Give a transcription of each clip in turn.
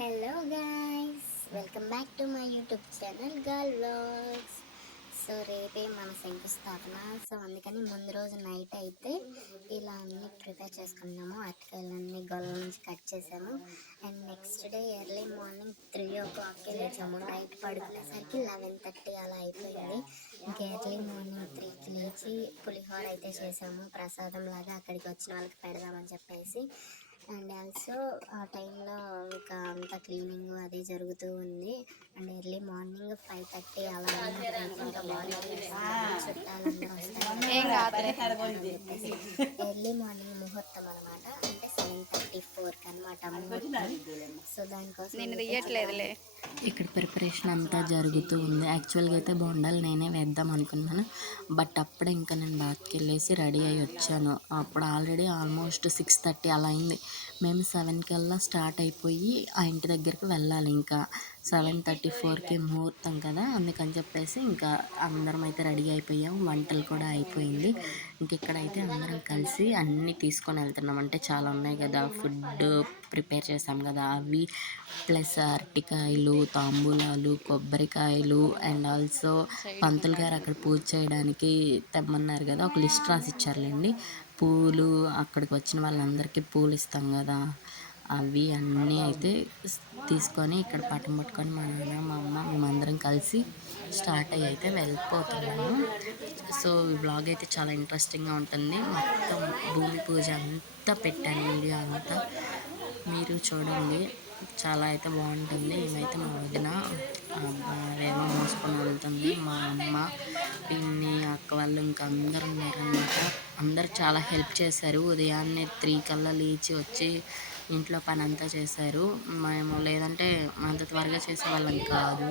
Hello guys, welcome back to my YouTube channel girl vlogs. So రేపే మన శంకుస్థాపన. So అందుకని ముందు రోజు నైట్ అయితే ఇలా అన్నీ ప్రిపేర్ చేసుకున్నాము. అరటికాయలన్నీ గొల్ల నుంచి కట్ చేసాము. And next day early morning 3 o'clockకి లేచాము. నైట్ పడుకునేసరికి 11:30 అలా అయిపోయింది. ఇంకా ఎర్లీ మార్నింగ్ 3కి లేచి పులిహోర అయితే చేసాము. ప్రసాదం లాగా అక్కడికి వచ్చిన వాళ్ళకి పెడదామని చెప్పేసి. అండ్ ఆల్సో ఆ టైంలో ఇంకా అంతా క్లీనింగ్ అది జరుగుతూ ఉంది. అండ్ ఎర్లీ మార్నింగ్ 5:30 అలా ఇంకా మార్నింగ్ చుట్టాలందరూ వస్తారు. ఎర్లీ మార్నింగ్ ముహూర్తం అనమాట. అంటే 7:34కి అనమాట ముహూర్తం. సో దానికోసం ఇక్కడ ప్రిపరేషన్ అంతా జరుగుతూ ఉంది. యాక్చువల్గా అయితే బొండాలు నేనే వేద్దాం అనుకున్నాను. బట్ అప్పుడే ఇంకా నేను బాత్కి వెళ్ళేసి రెడీ అయ్యి వచ్చాను. అప్పుడు ఆల్రెడీ ఆల్మోస్ట్ 6:30 అలా అయింది. మేము 7 కల్లా స్టార్ట్ అయిపోయి ఆ ఇంటి దగ్గరికి వెళ్ళాలి. ఇంకా 7:34కి ముహూర్తం కదా, అందుకని చెప్పేసి ఇంకా అందరం అయితే రెడీ అయిపోయాం. వంటలు కూడా అయిపోయింది. ఇంక ఇక్కడైతే అందరం కలిసి అన్నీ తీసుకొని వెళ్తున్నాం. అంటే చాలా ఉన్నాయి కదా, ఫుడ్ ప్రిపేర్ చేసాం కదా అవి, ప్లస్ అరటికాయలు, తాంబూలాలు, కొబ్బరికాయలు, అండ్ ఆల్సో పంతులు గారు అక్కడ పూజ చేయడానికి తెమ్మన్నారు కదా, ఒక లిస్ట్ రాసి ఇచ్చారులేండి. పూలు, అక్కడికి వచ్చిన వాళ్ళందరికీ పూలు ఇస్తాం కదా, అవి అన్నీ అయితే తీసుకొని ఇక్కడ పట్టం పట్టుకొని మా నాన్న మా అమ్మ మేమందరం కలిసి స్టార్ట్ అయ్యి అయితే వెళ్ళిపోతున్నాము. సో ఈ బ్లాగ్ అయితే చాలా ఇంట్రెస్టింగ్గా ఉంటుంది. మొత్తం భూమి పూజ అంతా పెట్టాను, వీడియో అంతా మీరు చూడండి. చాలా అయితే బాగుంటుంది. మేమైతే మా వదిన వేమో మోసుకొని వెళ్తుంది. మా అమ్మ, పిన్ని, అక్క వాళ్ళు ఇంకా అందరు ఉన్నారనమాట. అందరు చాలా హెల్ప్ చేశారు. ఉదయాన్నే 3 కల్లా లేచి వచ్చి ఇంట్లో పని అంతా చేశారు. మేము లేదంటే అంత త్వరగా చేసేవాళ్ళం కాదు.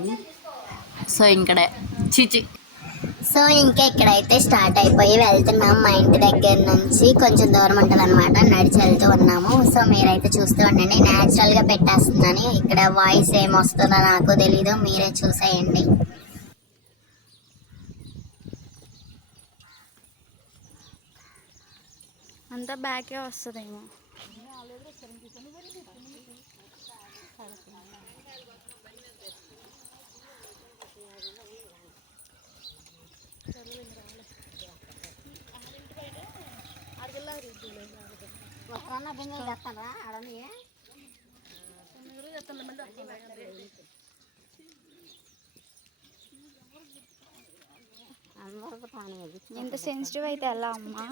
సో ఇక్కడ సో ఇంకా ఇక్కడైతే స్టార్ట్ అయిపోయి వెళ్తున్నాం. మా ఇంటి దగ్గర నుంచి కొంచెం దూరం ఉంటుంది అనమాట. నడిచి వెళ్తూ ఉన్నాము. సో మీరైతే చూస్తూ ఉండండి. న్యాచురల్గా పెట్టేస్తుందని ఇక్కడ వాయిస్ ఏమొస్తుందో నాకు తెలీదు, మీరే చూసేయండి. అంతా బ్యాకే వస్తుందేమో. ఎంత సెన్సిటివ్ అయితే ఎలా అమ్మా.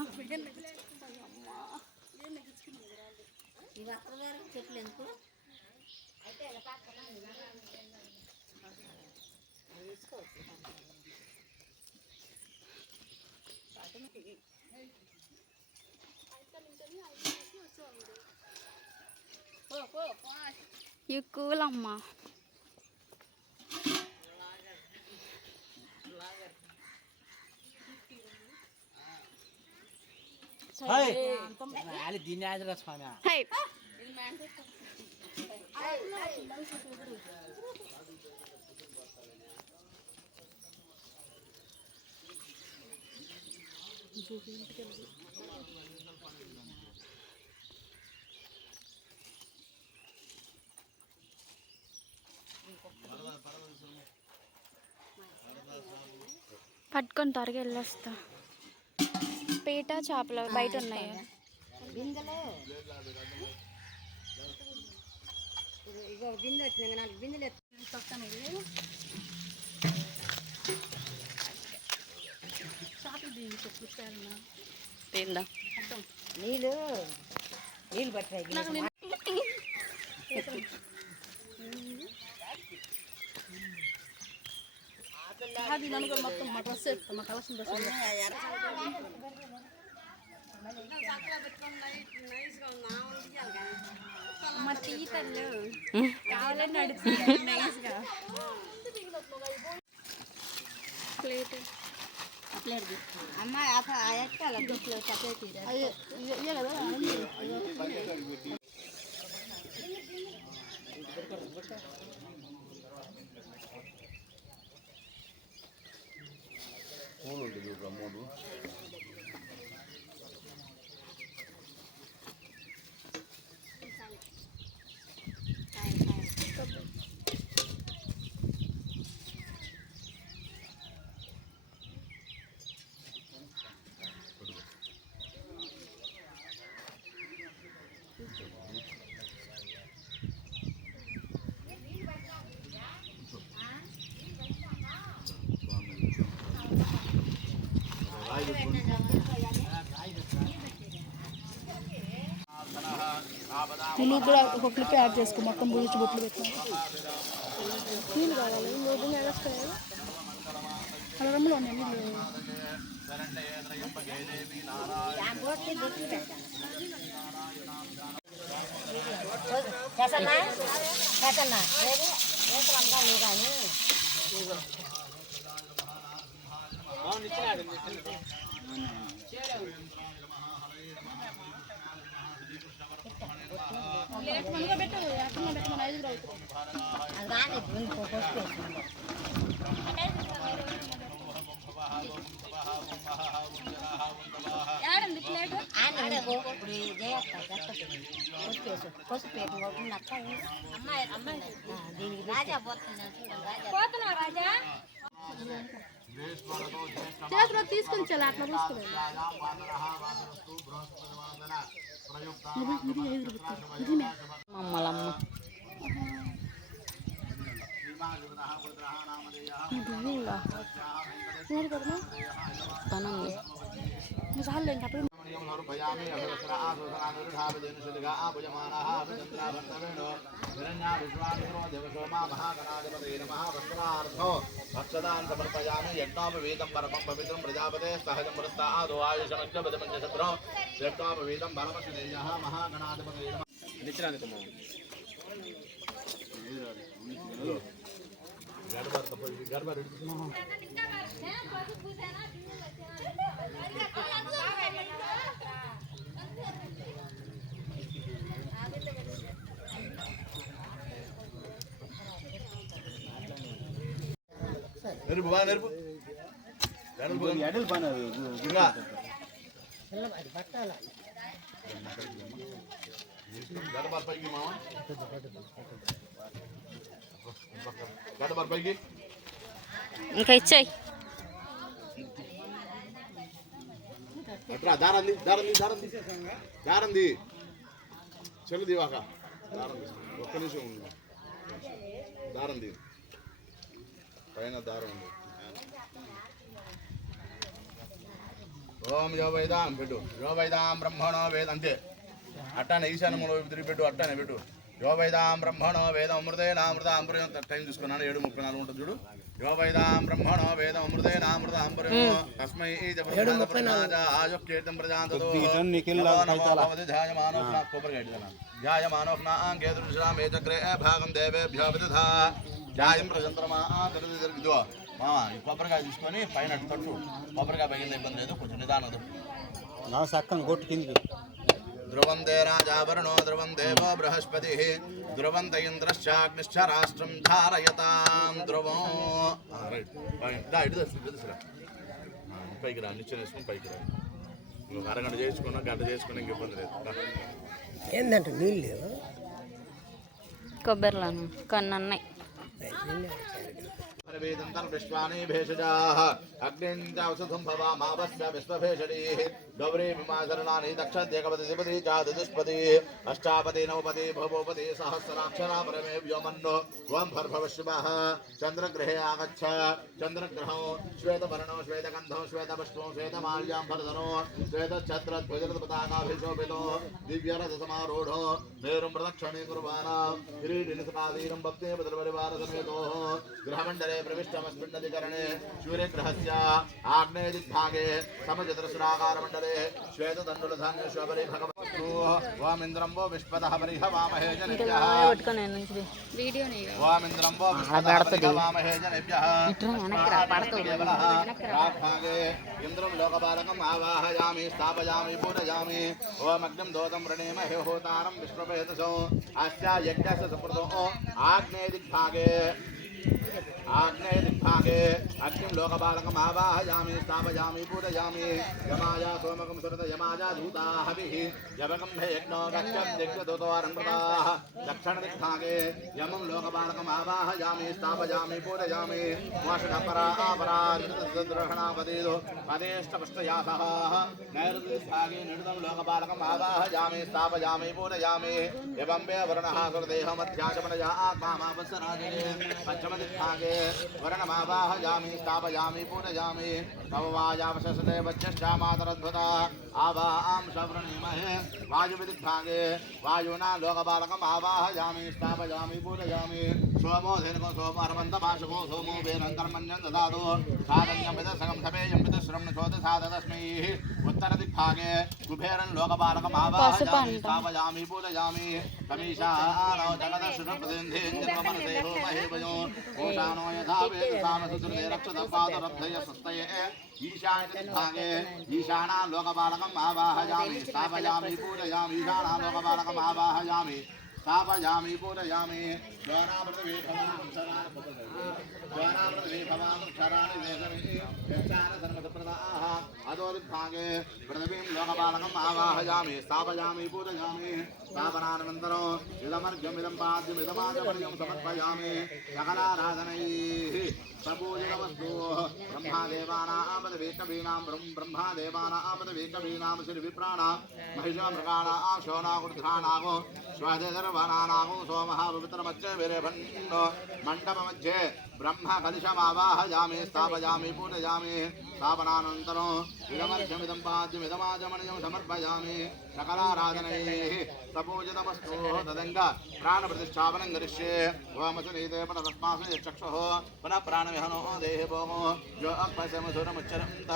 యూ కూల్ అమ్మా. పట్టుకొని త్వరగా వెళ్ళొస్తా. పీట చేపలు బయట ఉన్నాయి. నీళ్ళు పట్టాయి. మొత్తం మా డ్రెస్ మా కలెక్షన్ మా టీతలు కావాలని నడుస్తుంది నైస్గా. ప్లేట్ అమ్మ అలా గుట్లో చప్పేది కదా. నువ్వు కూడా ఒక క్లిప్ యాడ్ చేసుకో మొత్తం బుడిచి బొట్లు పెట్టినా నీళ్ళు కావాలి లోపల వేస్తాయి అలా రమ్మలో ఉన్నాయి నీళ్ళు పెట్టు ఎక్కడ ఐదుగురు చేతిలో తీసుకుని చాలా అట్లా పోసుకోలేదు మమ్మలమ్మ పనుంది చాలు ఇంకా అప్పుడు భక్షదాన్ సమర్పయామి యజ్ఞోపవీతం పరమం పవిత్రం ప్రజాపతే సహజం వృత్తాదో ఆయుషమజ్ఞపదమంచత్రం యజ్ఞోపవీతం పరమశిదేయః మహాగణాధిపతయే నెరుపు బా నెరుపు ఎడలు పని ఇంకా గడపర్ పైకి మామ గడపర్ పైకి ఇంకా ఇచ్చాయి ఎట్రా దారంది దారంది దారంది దారంది చెల్లు దివాక దారంది ఒక్క నిమిషం ఉంది దారంది పైన దారం ఉంది ఓం యో వేదాం పెట్టు యో వేదాం బ్రహ్మణో వేద అంతే అట్టానే ఈశాన్యములో తిరిగి పెట్టు అట్టానే పెట్టు యో వేదాం బ్రహ్మణో వేదం అమృతేన అమృతాంబురం టైం తీసుకున్నాను 7:34 ఉంటుంది చూడు యో వేదాం బ్రహ్మణో వేదం అమృతేన అమృతాంబురం తస్మై ఆయుక్తం ప్రజాంతతో ధ్యాయమానోజ్ఞాంగే చక్రే భాగం దేవేభ్యో విదధా ధ్యాయం ప్రజంత్రమా ఇదో మామ ఈ కొబ్బరికాయ తీసుకొని పైన తట్టు కొబ్బరికాయ పగిలిన ఇబ్బంది లేదు కొంచెం నిదానం నా సక్కం కొట్టు కిందికి ధ్రువం దే రాజావరుణో ధ్రువం దేవో బృహస్పతి ధ్రువం ద ఇంద్రశ్చాగ్నిశ్చ రాష్ట్రం ధారయతాం ధ్రువం రైట్ పైకి రా నిచ్చెన వేసుకుని పైకి రా నువ్వు అరగంట చేసుకున్నా గంట చేసుకున్నా ఇంక ఇబ్బంది లేదు ఏంటంటే నీళ్ళు లేవు కొబ్బరిలోను కొన్ని ఉన్నాయి विश्वानि भेषजाः अग्निञ्चौषधं भवामावस्य विश्वभेषणीः गौरी विमाचरणानि दक्षद्यकपतिपति चादुष्पति अष्टापति नवपति भवोपति सहस्राक्षरा परमे व्योमन्नो त्वं भर्भवशिवः चन्द्रग्रहे आगच्छ चन्द्रग्रहौ श्वेतवर्णो श्वेतगन्धो श्वेतपुष्पो श्वेतमाल्यां भरधनो श्वेतच्छत्रध्वजपताकाभिशोभितो दिव्यरथसमारूढो मेरुं प्रदक्षिणे कुर्वाणा किरीटिनिसकादीनं भक्ते बदलपरिवारसमेतो गृहमण्डले प्रविष्टमस्मिन्नधिकरणे सूर्यग्रहस्य आग्नेयदिग्भागे समचतुरस्राकारमण्डले श्वेतदण्डुलधान्यश्वपरि भगवतु वामिन्द्रं वो विश्वतः परिहवामहे जनेभ्यः वामिन्द्रं वो विश्वतः परिहवामहे जनेभ्यः भागे इन्द्रं लोकपालकम् आवाहयामि स्थापयामि पूजयामि ओमग्निं दोतं वृणीमहे होतारं विश्वपेतसो अस्या यज्ञस्य सुकृतो आग्नेयदिग्भागे अग्निं लोकपालकम् आवाहयामि स्थापयामि पूजयामि यमाया सोमकं सुरत यमाया धूता हविः यवकं यज्ञो गच्छं दिग्गदोतवारम्प्रदाः दक्षिणदिग्भागे यमं लोकपालकम् आवाहयामि स्थापयामि पूजयामि वाषणपरापराद्रहणापदेदो पदेष्टपष्टयासः नैऋतिभागे निडतं लोकपालकम् आवाहयामि स्थापयामि पूजयामि एवं वे वरुणः सुरदेह मध्याचमनया आत्मामावसराजने पञ्चमदिक् वरदिभागे वर्णमावाहयामि स्थापयामि पूजयामि तव वाजावशस्ते वज्रश्चामातरद्भुता आवां शवृणीमहे वायुविदिभागे वायुना लोकबालकम् आवाहयामि स्थापयामि पूजयामि सोमो धेनुको सोमो अर्वन्तमाशुको सोमो वेदन्तर्मन्यं ददातु साधन्यं विदसगं सपेयं विदश्रं चोद साधतस्मै उत्तरदिग्भागे कुबेरं लोकबालकम् आवाहयामि स्थापयामि पूजयामि कमीशानो जगदशुरप्रतिन्धेन्द्रमनसेहो महेवयो ओषानो यथा वेदसामसुदृते रक्षतपादरब्धय स्वस्तये ईशान्यदिग्भागे ईशानां लोकबालकम् आवाहयामि स्थापयामि पूजयामि ईशानां लोकबालकम् आवाहयामि स्थापयामि पूजयामि ज्वानामृतवे भवां क्षराणि वेदमिति यक्षान सर्वप्रदाः अधोदिग्भागे पृथिवीं लोकबालकम् आवाहयामि स्थापयामि पूजयामि स्थापनानन्तरम् इदमर्घ्यमिदं पाद्यमिदमाचमर्घ्यं समर्पयामि सकलाराधनैः प्रपूजितवस्तु ब्रह्मादेवानां ब्रह्मादेवानां श्रीविप्राणां महिषमृगाणां शोनागुर्ध्राणागो स्वादेधर्वनानागो सोमः पवित्रमच्चे वीरभन्नो मण्डपमध्ये ब्रह्मकलशमावाहयामि स्थापयामि पूजयामि स्थापनानन्तरम् इदमर्घ्यमिदं पाद्यमिदमाचमर्घ्यं समर्पयामि सकलाराधनैः प्रपूजितवस्तु तदङ्ग प्राणप्रतिष्ठापनं करिष्ये ओमसुनीते पुनरस्मासु यक्षुः पुनः प्राणविहनो देहे भोमो यो अक्पशमसुरमुच्चरन्त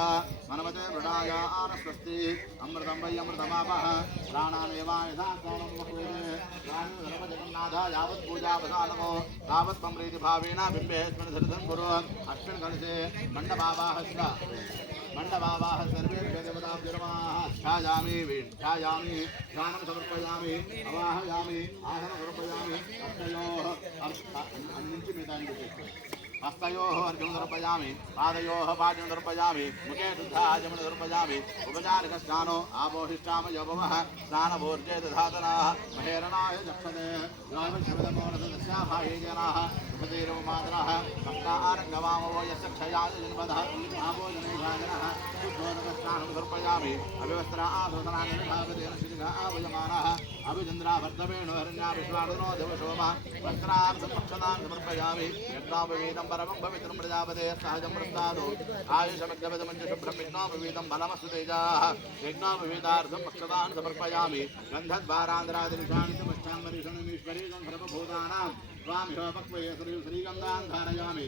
मनमते मृडाय आनस्वस्ति अमृतं वै अमृतमापः प्राणामेवायथाजगन्नाथ यावत् पूजावसानमो तावत् प्रीतिभावेन बिम्बेऽस्मिन् धृतं कुरु अस्मिन् कलशे मण्डपावाः सर्वे देवताभ्यर्माः ध्यायामि ध्यायामि ध्यानं समर्पयामि अवाहयामि आसनं समर्पयामि हस्तयोः अर्घ्यं समर्पयामि पादयोः पाद्यं समर्पयामि मुखे शुद्धाजमनं समर्पयामि उपचारिकस्नानो आपोहिष्ठामयोपवः स्नानभोर्जे दधातनाः महेरणाय चक्षते योगशब्दमोनसदस्याभाये जनाः उपतिरुमातरः सप्तारङ्गवामो यस्य क्षयाय जन्मदः आभोजनेभाजनः शुद्धोदकस्नानं समर्पयामि अभिवस्त्रा आसोदनानि विभागतेन श्रीघः आभुजमानः अभिचन्द्राभर्तवेणो हरण्या विश्वाणुनो देवशोमः वस्त्रार्थपक्षदान् समर्पयामि यज्ञापवीतं परमं पवित्रं प्रजापते सहजं प्रस्तादो आयुषमग्धविदमञ्जुषुभ्रं यज्ञापवीतं बलमस्तु तेजाः यज्ञापवीतार्थं पक्षदान् समर्पयामि गन्धद्वारान्ध्रादिनिशानि च पश्चान्मरीषणमीश्वरीकं सर्वभूतानां स्वामिहो पक्वये श्रीगन्धान् धारयामि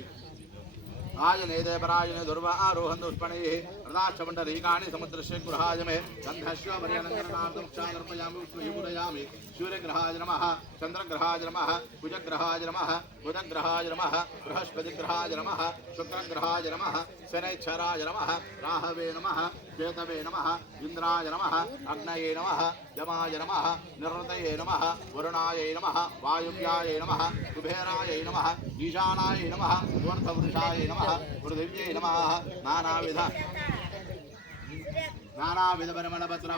आयनेदे परायणे दुर्वा आरोहन्दुष्पणैः रदाक्षमण्डलीकानि समुद्रस्य गृहाय मे गन्धस्य पर्यलङ्करणार्थं क्षादर्पयामि उष्णयुमुदयामि सूर्यग्रहाय नमः चन्द्रग्रहाय नमः कुजग्रहाय नमः बुधग्रहाय नमः बृहस्पतिग्रहाय नमः शुक्रग्रहाय नमः शनैश्चराय नमः राहवे नमः केतवे नमः इन्द्राय नमः अग्नये नमः यमाय नमः निरृतये नमः वरुणाय नमः वायुव्याय नमः कुबेराय नमः ईशानाय नमः ऊर्ध्वपुरुषाय नमः पृथिव्यै नमः नानाविधपरिमलपत्र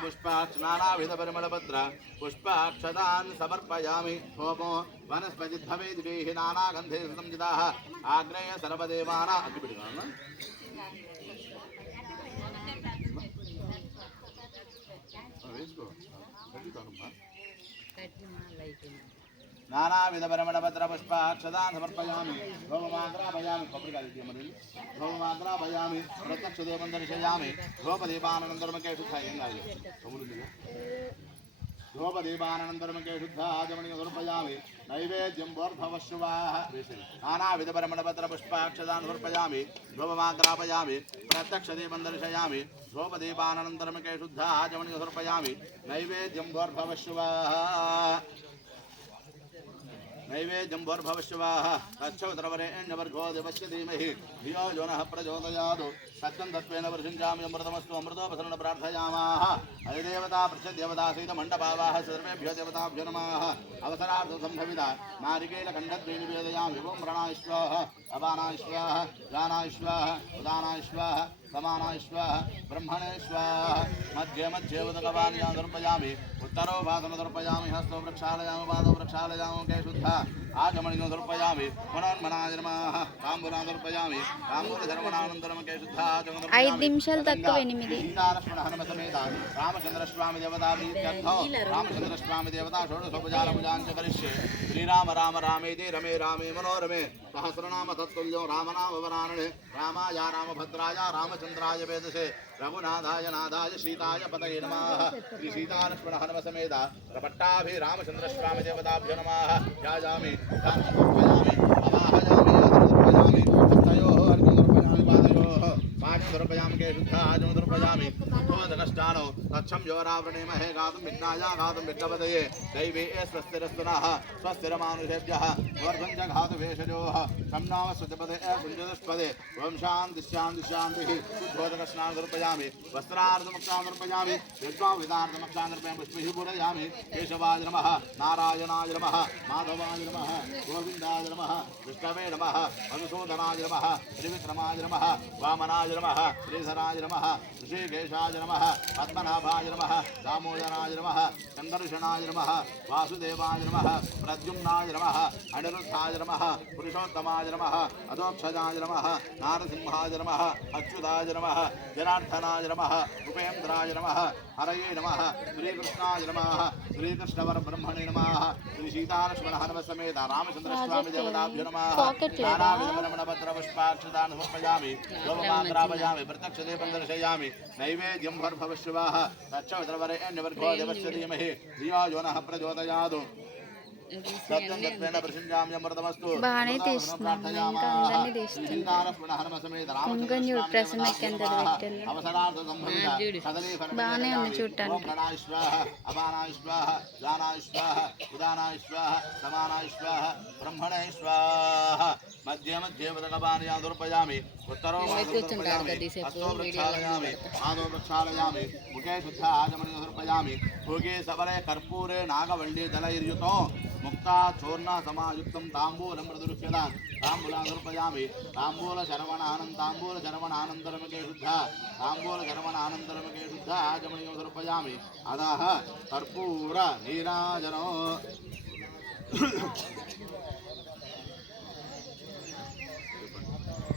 पुष्पाक्षदान् समर्पयामि होमो वनस्पतिभवेदिभिः नानागन्धे संजिताः आग्नेय सर्वदेवानां नानाविधपरिमलपत्र पुष्पाक्षदान् समर्पयामि भवमाग्राभयामि भवमाग्राभयामि प्रत्यक्षदेवं दर्शयामि धूपदीपानन्तरमुखे शुद्धाचमनीयं समर्पयामि नैवेद्यं वोर्भवश्वाः नानाविधपरिमलपत्र पुष्पाक्षदान् समर्पयामि धूपमाग्रापयामि प्रत्यक्षदेवं दर्शयामि धूपदीपानन्तरमुखे शुद्धाचमनीयं समर्पयामि नैवेद्यं वोर्भवश्वाः नैवेद्यं भोर्भवश्वाः तच्छोतरवरेण्यवर्गो देवस्य धीमहि धियो यो नः प्रचोदयात् सत्यं तत्त्वेन वर्षिञ्चामि अमृतमस्तु अमृतोपसरणं प्रार्थयामाः अधिदेवता पृच्छद्देवता सहितमण्डपावाः सर्वेभ्यो देवताभ्यो नमः अवसरार्थं सम्भविता नारिकेलखण्डद्वे निवेदयामि ओं प्रणा स्वाहा अपानाय स्वाहा प्राणाय स्वाहा उदानाय स्वाहा समानाय स्वाहा ब्रह्मणे स्वाहा मध्ये मध्ये उदकवान्यां समर्पयामि उत्तरो भागं समर्पयामि हस्तो प्रक्षालयामि पादौ प्रक्षालयामि मुखे शुद्धा आगमनिं समर्पयामि पुनर्मनाय नमः ताम्बूलं समर्पयामि ताम्बूलधर्मणानन्तरं मुखे शुद्धा 5 నిమిషాలు తక్కువ 8 समेत रामचंद्र स्वामी देवता प्रीत्यर्थं रामचंद्र स्वामी देवता षोडशोपचारपूजां च करिष्ये శ్రీరామ రామ రామేతి రమే రామే మనోరమే సహస్రనామ తత్తుల్యం రామనామ వరాననే రామాయ రామభద్రాయ రామచంద్రాయ వేదసే రఘునాథాయ నాథాయ సీతాయ పతయే నమః శ్రీ సీతాలక్ష్మణ హనుమ సమేత ప్రపట్టాభి రామచంద్ర స్వామి దేవతాభ్యో నమః యాజామి ధ్యానమర్పయామి అవాహయామి అర్ఘ్యమర్పయామి హస్తయోః అర్ఘ్యమర్పయామి పాదయోః పాదమర్పయామి కేశుద్ధాజమర్పయామి భోజనష్టానో తచ్చం యోరావృణేమహే గాతుం విఘ్నాయ గాతుం విఘ్నపతయే దైవే స్వస్తిరస్తునః స్వస్తిరమానుషేభ్యः వర్ధం జఘాతు వేషజోః సంనామ సుజపదే సుంజదస్పదే ఓం శాంతి శాంతి శాంతిః భోజనస్నానం సమర్పయామి వస్త్రార్థమక్షాం సమర్పయామి యజ్ఞోవిధార్థమక్షాం సమర్పయామి పుష్పైః పూరయామి కేశవాయ నమః నారాయణాయ నమః మాధవాయ నమః గోవిందాయ నమః విష్ణవే నమః మధుసూదనాయ నమః త్రివిక్రమాయ నమః వామనాయ నమః శ్రీధరాయ నమః ఋషికేశాయ నమః పద్మనాభాయ నమః దామోదరాయ నమః చంద్రశనాయ నమః వాసుదేవాయ నమః ప్రద్యుమ్నాయ నమః అనిరుద్ధాయ నమః పురుషోత్తమాయ నమః అధోక్షజాయ నమః నారసింహాయ నమః అచ్యుతాయ నమః జనార్దనాయ నమః ఉపేంద్రాయ నమః హరయే నమః శ్రీకృష్ణాయ నమః శ్రీకృష్ణవర బ్రహ్మణే నమః శ్రీ సీతాలక్ష్మణ హనుమ సమేత రామచంద్ర స్వామి దేవతాభ్యో నమః నానావిధమణ భద్ర పుష్పాక్షతాన్ సమర్పయామి యోగమాత్రాపయామి ప్రత్యక్ష దీపం దర్శయామి నైవేద్యం భర్భవశివాః తచ్చవితరవరేణ్యవర్గో దేవస్య ధీమహి ధియో యో నః ప్రచోదయాత్ సత్యం సత్యేన ప్రసంజామ్యమృతమస్తు బాగానే తీస్తున్నాం ఇంకా అందరినీ తీస్తున్నాం ఇంకొంచెం ప్రసన్నకి ఎంత పెట్టాలి బాగానే ఉంది చూడటానికి మధ్య మధ్య ఉదకపానీయా దుర్పయామి ఉత్తరో హస్తో ప్రక్షాళయామి పాదో ప్రక్షాళయామి ముఖే శుద్ధ ఆచమని సమర్పయామి భోగే సవరే కర్పూరే నాగవల్లి దళైర్యుతో ముక్తా చూర్ణ సమాయుక్తం తాంబూలం ప్రదృశ్యత తాంబూలా సమర్పయామి తాంబూల శరవణానంతరముకే శుద్ధ తాంబూల శరవణానంతరముకే శుద్ధ ఆచమని సమర్పయామి అదః కర్పూర నీరాజనో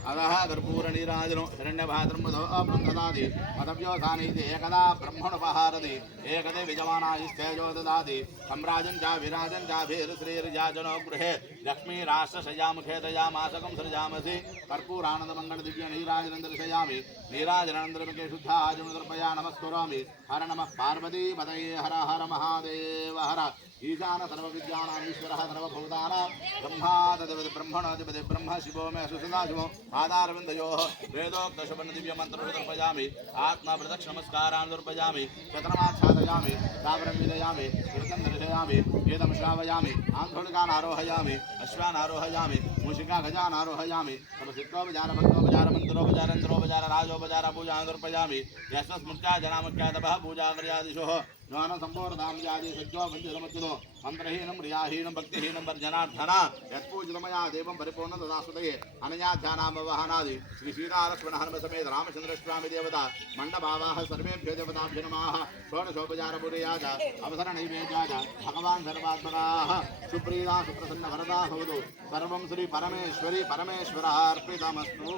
అదః కర్పూర నీరాజనో హిరణ్యభాద్రం మధో అబృందదాది పదవ్యోధానైతి ఏకదా బ్రహ్మణుపహారది ఏకదే విజమానాయిస్తేజో దదాతి సమ్రాజం చ విరాజం చ భీరశ్రీర్యాజనో గృహే లక్ష్మీ రాష్ట్రశయాముఖే దయామాసకం సృజామసి కర్పూరానందమంగళ దివ్య నీరాజనం దర్శయామి నీరాజనానందరముఖే శుద్ధ ఆజమృతర్పయా నమస్కరోమి హర నమః పార్వతీ పదయే హర హర మహాదేవ హర ఈశాన సర్వవిద్యానామీశ్వర సర్వభూతానాం బ్రహ్మాదధిపతి బ్రహ్మణోధిపతి బ్రహ్మ శివో మే సుసదాశివో పాదారవిందయో వేదోక్తశుభన్ దివ్యమంత్రోపయామి ఆత్మ ప్రదక్ష నమస్కారాన్ దర్పయామి శతనమాఛాదయామి సావరం విదయామి కీర్తం దర్శయామి వేదం శ్రావయామి ఆంధ్రుడికాన్ ఆరోహయామి అశ్వాన్ ఆరోహయామి మూషికా గజాన్ ఆరోహయామి సర్వసిద్ధోపచార భక్తోపచార మంత్రోపచారంత్రోపచార రాజోపచార పూజాన్ దర్పయామి యస్మస్మృత్యా జనాముఖ్యాతపః పూజాకర్యాదిశో జ్ఞాన సంపూర్ణాంజాది సజ్జో వంచితమచ్యుతో మంత్రహీనం క్రియాహీనం భక్తిహీనం వర్జనార్థన యత్పూజితమయా దేవం పరిపూర్ణ తదాసుతయే అనయా ధ్యానామవహనాది శ్రీ సీతాలక్ష్మణ హనుమ సమేత రామచంద్ర స్వామి దేవత మండభావాః సర్వేభ్యో దేవతాభ్యో నమః షోడశోపచారపూజయాచ అవసర నైవేద్యాచ భగవాన్ సర్వాత్మకాః సుప్రీదా సుప్రసన్న వరదా భవతు సర్వం శ్రీ పరమేశ్వరి పరమేశ్వరార్పితమస్తు.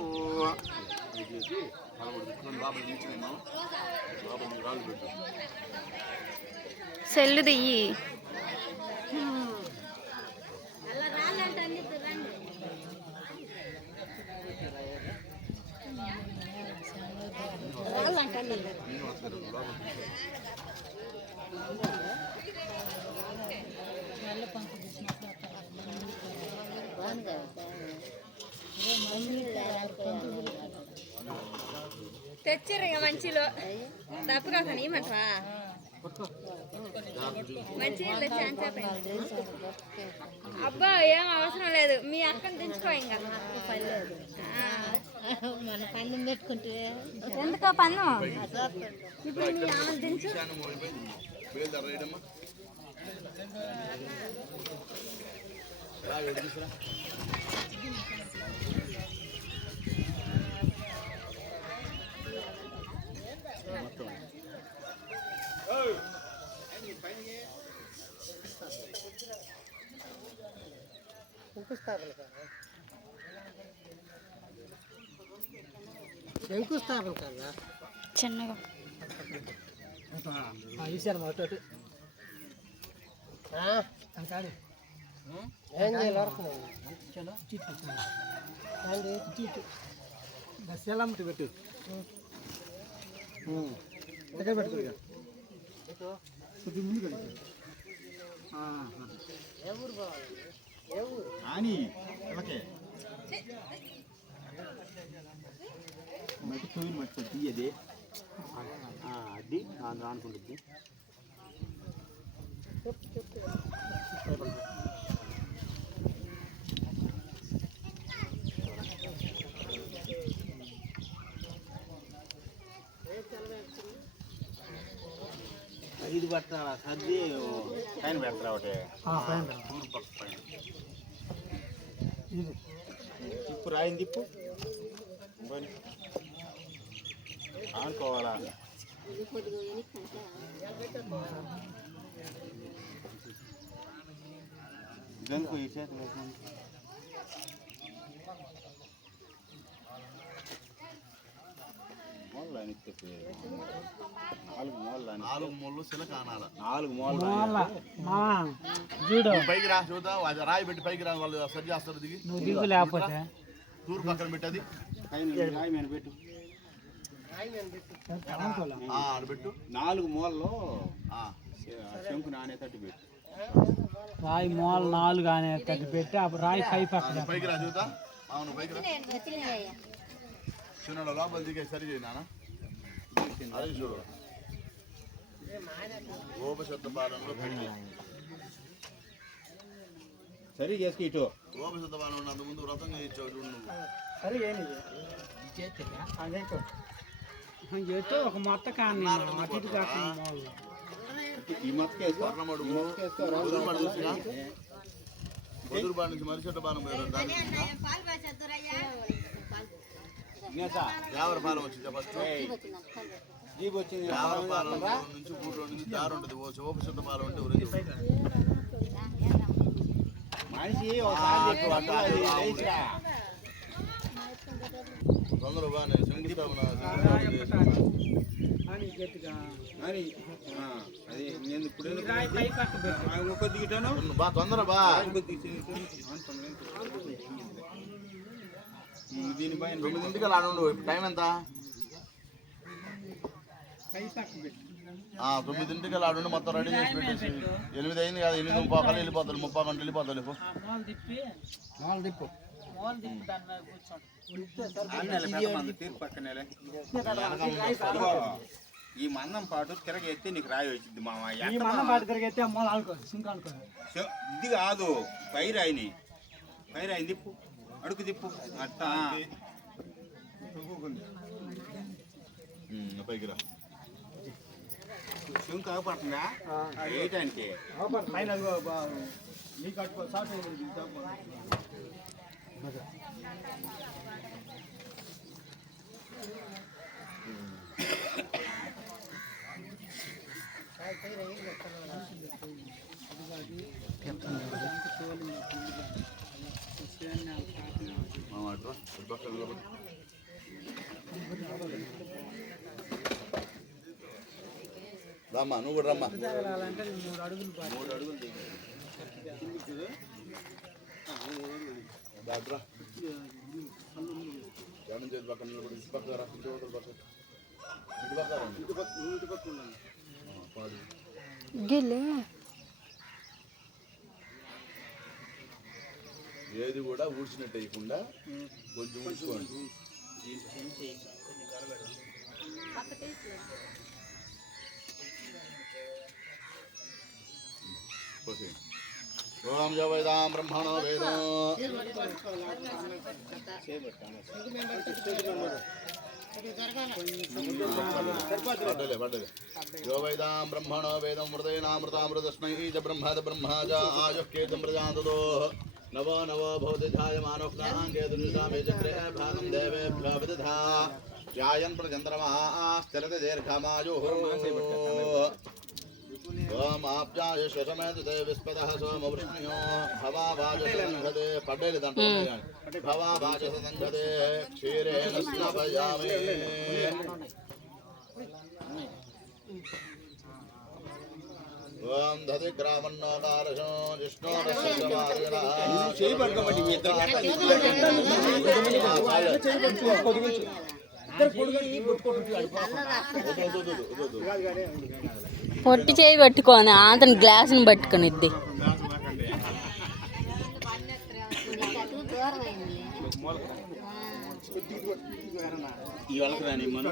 సెల్లు దియ్యి తెచ్చిర్రు ఇక మంచిలో తప్పు కాదు ఏమంటావా మంచి అబ్బా ఏం అవసరం లేదు మీ అక్కని దించుకో ఇంకా మన పన్ను పెట్టుకుంటే ఎందుకో పన్ను ఇప్పుడు మీ ఆమె దించు శంకుస్థాపన కదా చిన్నగా ఈసారి మాట్లాడు అంటాడు పెట్టు ఎక్కడ పెట్టుకో ముందు అని ఓకే మట్టి తొమ్మిది మట్టి తీయదే అది అనుకుంటుంది ఇది పట్టాల సర్ది పైన పెడతారా ఒకటి తిప్పు రాయిని తిప్పు ఆనుకోవాలా గంకు ఈ చేతి వేసుకోండి నాలుగు మూలలు సిలక అనాల 4 మూలలు పైకి రా చూద్దాం అది రాయి పెట్టి పైకి రా వాళ్ళు సరి చేస్తారు దిగి లేకపోతే తూరు పక్కన పెట్టది రాయి మీద పెట్టు ఆడ పెట్టు 4 మూలలో శంకు నానేటట్టు పెట్టు రాయి మూల 4 అనేటట్టు పెట్టి అప్పుడు రాయి పై పక్కన పైకి రా చూద్దాం అవును పైకి రా చిన్న లోపల దిగే సరి చేయి నాన్న అది చూడు గోపశబ్ద పాలనలో పెట్టి సరి చేసుకు ఇటు గోపశబ్ద పాలన ఉన్నంత ముందు వ్రతం చేయించావు చూడు నువ్వు సరే చేస్తే ఒక మొత్త కానీ అటు ఇటు కాకుండా ఈ మొత్తం వర్ణమడు వదురుబాటు నుంచి మరిచెట్ట బాణం పోయారు యావర పాలెం వచ్చింది ఫస్ట్ జీబ్ వచ్చింది యావర పాలెం నుంచి ఊళ్ళో నుంచి దారి ఉంటుంది శోభశుద్ధ పాలెం అంటే ఊరేది మనిషి ఒకసారి తొందర బాగానే శంకుస్థాపన అది నేను ఇప్పుడు దిగిటాను బా తొందర బా దీనిపైన 9ంటికి అలా ఉండు టైం ఎంత 9ంటికి అలా ఉండి మొత్తం రెడీ చేసి పెట్టేసి 8 అయింది కదా 8:30 వెళ్ళిపోతాడు 30 గంటలు వెళ్ళిపోతాడు ఈ మందం పాటు తిరగెత్తే నీకు రాయి వచ్చింది మామ ఇది కాదు పైరాయిని తిప్పు అడుగు తిప్పు అట్టా పైకి రా శివం కాకపోతుందా వేయటానికి రమ్మా నువ్వు కూడా రమ్మా 3 అడుగులు డాక్టరా జనం చేతి పక్కన నిలబడి ఇటు పక్క రా ఇటు పక్క ఏది కూడా ఊడ్చినట్టు వేయకుండా కొంచెం ఊడ్చుకోండి ఓం జవైదాం బ్రహ్మణో వేదో పడ్డలే యో వైదాం బ్రహ్మణో వేదం మృతేనామృతామృతస్మై చ బ్రహ్మద బ్రహ్మాజ ఆయుఃకేతం ప్రజాంతదో నవో నవో భవతి ధాయమానోః చక్రే భాగం దేవేభ్యో విదధా ధ్యాయన్ ప్రచంద్రమః స్థిరతి దీర్ఘమాయుః ఓం ఆప్యాయ శతమేతే విస్పదః సోమవృష్ణ్యో భవావాజసంఘదే పడ్డేలి దాంట్లో భవావాజసంఘదే క్షీరేణ స్నాపయామి ఓం దది గ్రామన్నోకారశో జిష్ణోరస్య సమార్జనః చేయి పట్టుకోమండి మీ ఇద్దరు పొట్టి చేయి పట్టుకోని అతని గ్లాసుని పట్టుకొనిద్ది. ఈ వాళ్ళకి రాని మనం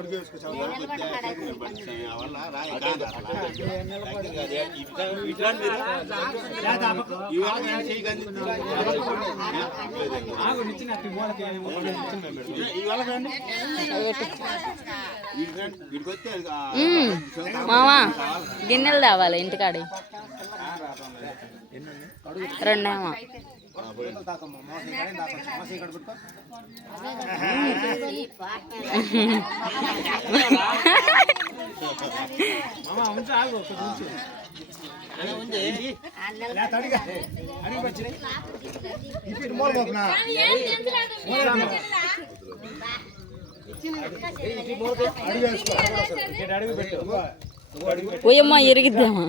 మామా గిన్నెలు తేవాలి ఇంటికాడి 2 పోయమ్మా ఎరిగిద్దామా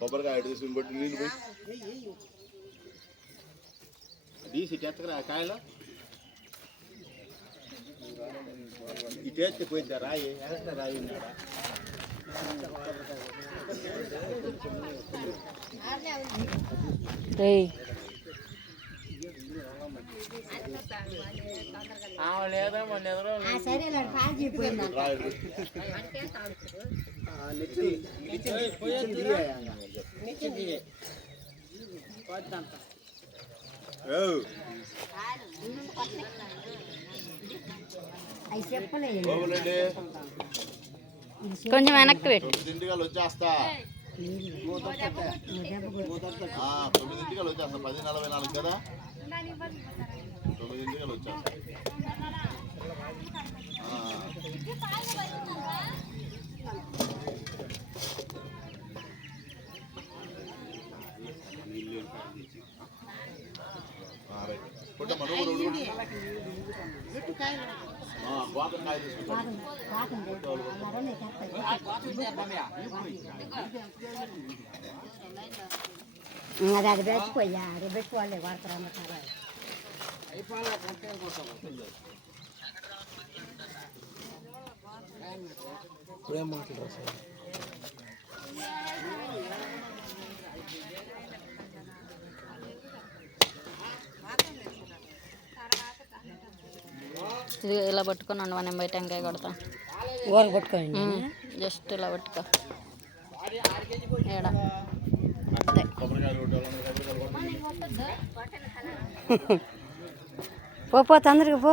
కొబ్బరికాయ తీసుకుని బట్టి నీళ్ళు పోయి తీసి ఎత్తకరా కాయలు ఈ టేస్ట్ పోయిద్దా రాయి ఎక్కడ రాయి ఉన్నాడా కొంచెం వెనక్కి పెట్టు. 9ంటికల్ వచ్చేస్తా 9ంటికల్ వచ్చేస్తా 10:44 కదా 9ంటికల్ వచ్చేస్తా. పుట్టమ్మ నువ్వు గోతంకాయ తీసుకుంటాను. అది పెట్టుకోయ్యా అది పెట్టుకోవాలి వాడతారా ఇది ఇలా పట్టుకొని ఉండు, మనం బయట టెంకాయ కొడతా. ఊరకు పట్టుకోండి జస్ట్ ఇలా పట్టుకో. ఏడ పో తొందరగా పో.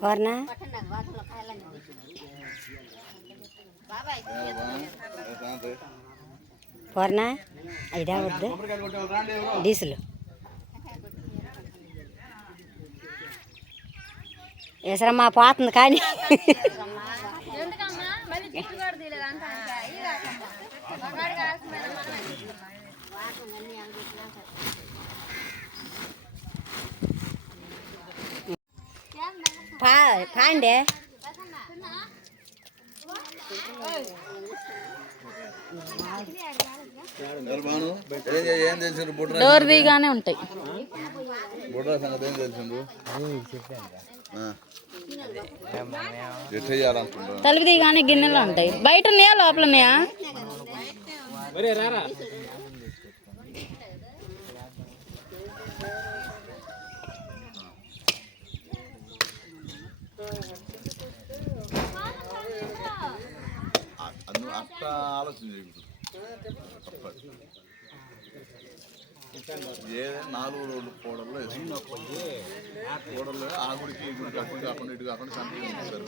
పూర్ణ పూర్ణ ఇదే వద్దు డీజిల్ వేసరమ్మా పోతుంది కానీ పాండే డోర్ దిగానే ఉంటాయి. బుడ్రా సంగతి ఏం తెలిసిండు? ఎట్లా చేయాలనుకుంటున్నా తలుపు తీయగానే గిన్నెలు ఉంటాయి. బయట ఉన్నాయా లోపల ఉన్నాయా? అట్లా ఆలోచన చేయకూడదు. ఏదైనా 4 రోజులు కోడల్లో వేసుకున్నప్పుడు కోడల్లో ఆ గుడికి ఈ గుడికి అప్పుడు కాకుండా ఇటు కాకుండా సంపాదించారు.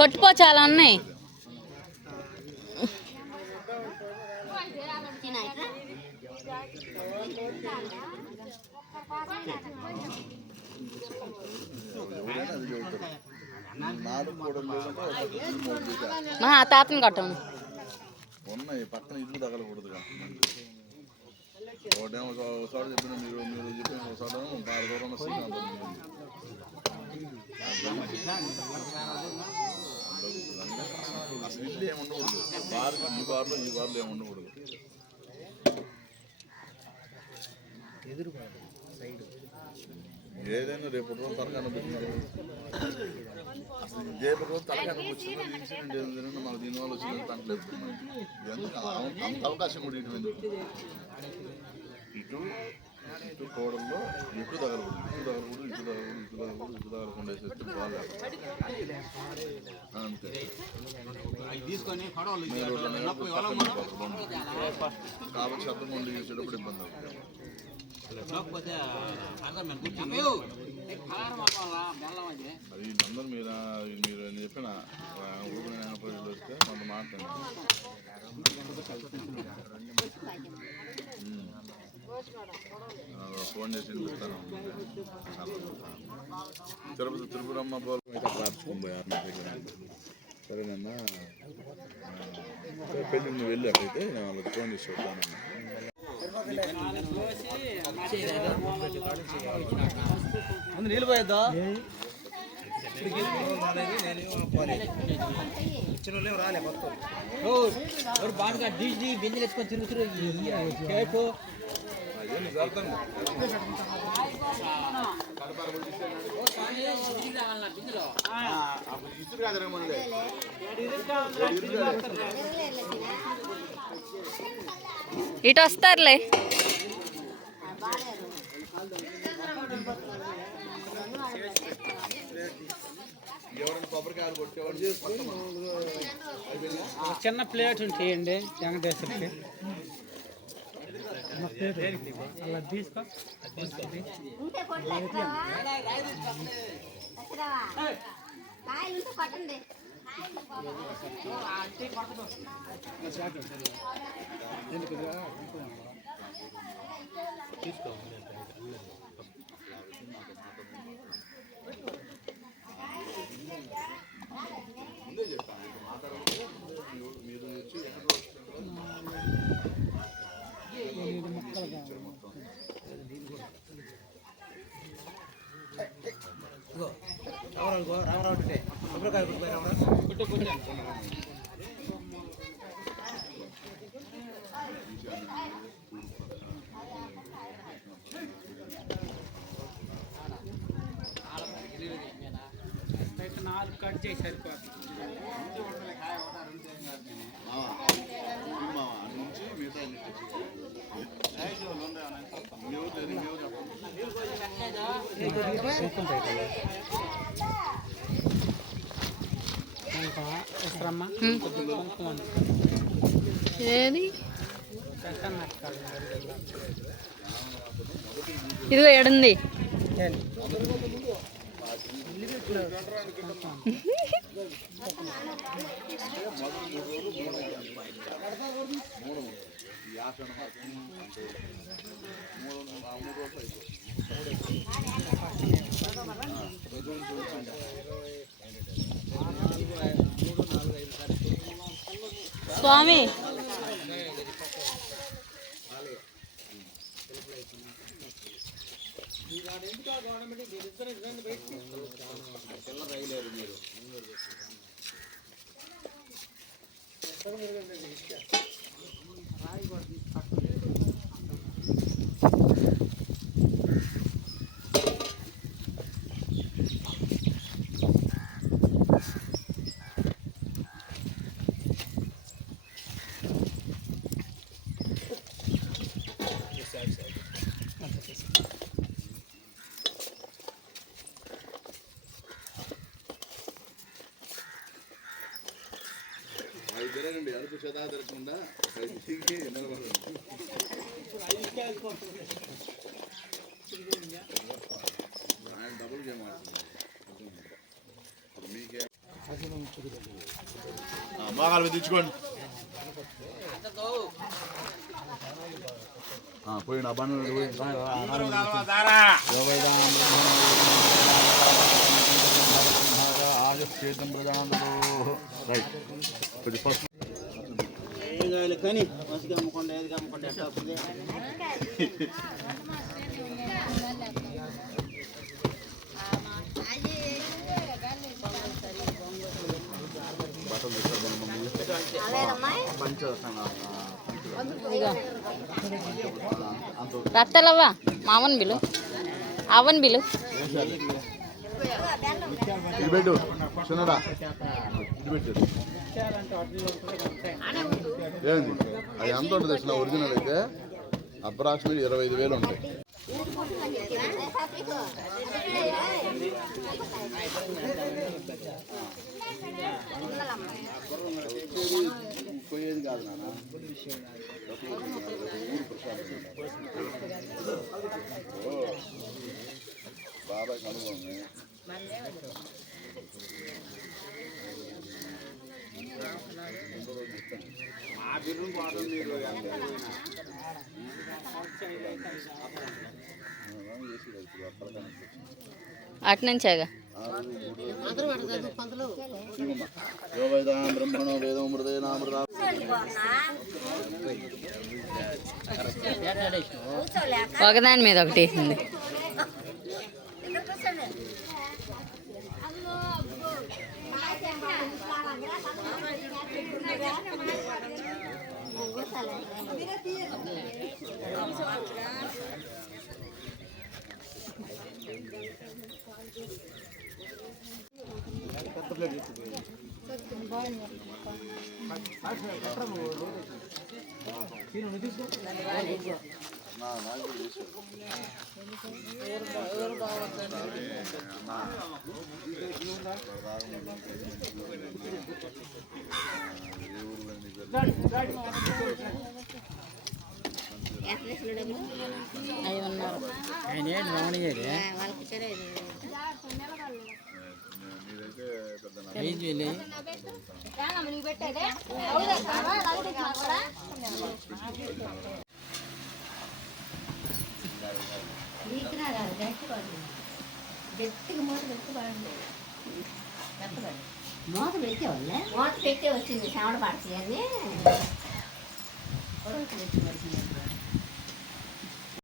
కొట్టుపో చాలా ఉన్నాయి. ఎవరైనా అది చెబుతారు. 4 కోడలు మా తాతని కట్టను ఉన్నాయి పక్కన ఇల్లు తగలకూడదు. ఒకటేమో ఒకసారి చెప్పిన మీరు చెప్పిన ఒకసారి బాగా దూరం వస్తుంది. అసలు ఇల్లు ఏమి ఉండకూడదు. ఈ బార్లో ఏమి ఉండకూడదు. ఏదైనా రేపటి రోజు తలకాయ పెట్టినారు. అసలు రేపటి రోజు తలకాయ వచ్చిన ఇన్సిడెంట్ ఏదైనా మాకు దీనివల్ల వచ్చిన తనలేదు. ఎందుకు అంత అవకాశం కూడా ఇటు కోడల్లో ఇటు తగలకూడదు వేసేస్తే బాగాలేదు. అంతే కాబట్టి శబ్దం ఉండి చేసేటప్పుడు ఇబ్బంది అవుతుంది. అది అందరూ మీరు చెప్పిన ఊరిని వస్తే కొంత మాట్లాడండి. ఫోన్ చేసి వినిపిస్తాను. తిరుపతమ్మ ప్రార్థించుకోబోయారు నా దగ్గర. సరేనన్నా పెళ్ళి నువ్వు వెళ్ళి అక్కడైతే నేను వాళ్ళకి ఫోన్ చేసి చెప్తానన్నా. ముందు నీళ్ళు పోయేద్దా రాలే మొత్తం బాగా డీజీ బిందెలు ఎత్తుకొని తిరుగుతురు. ఇటు వస్తారులే. చిన్న ప్లేట్ ఉంటాయండి వెంకటేశ్వరికి. అలా తీసుకో. రామరావు కొబ్బరికాయ నాలుగు కట్ చేసి సరిపోతుంది. ఏది ఇదిగో ఏడుంది. స్వామి తిరగండి, అడుపు సదా తిరగకుండా నిలబడండి. ఆయన డబుల్ గేమ్ ఆడుతున్నారు. మీకే బాగా తెచ్చుకోండి. పోయిన బండి ఆగస్టేతం ప్రధానులు రైట్ ఫస్ట్ కానీ మసిగా అమ్ముకోండి, ఏది అమ్ముకోండి ఎట్లా వస్తుంది. రత్తలవ్వ మావన్ బిలు అవన్ బిలు ఇది పెట్టు చిన్నడా, ఇది పెట్టు. ఏంది అది ఎంత ఉంటుంది అసలు ఒరిజినల్ అయితే అప్రాక్సిమేట్ 25,000 ఉంటాయి. పోయేది కాదు నాన్న, బాబాయ్ అనుభవం. అట్నుంచేగా బ్రహ్మణో వేదం మృదేనామృత ఒకదాని మీద ఒకటి వేసింది. అవి ఉన్నారు. మూత పెట్టే వచ్చింది శ్రావణ పాఠశాల అని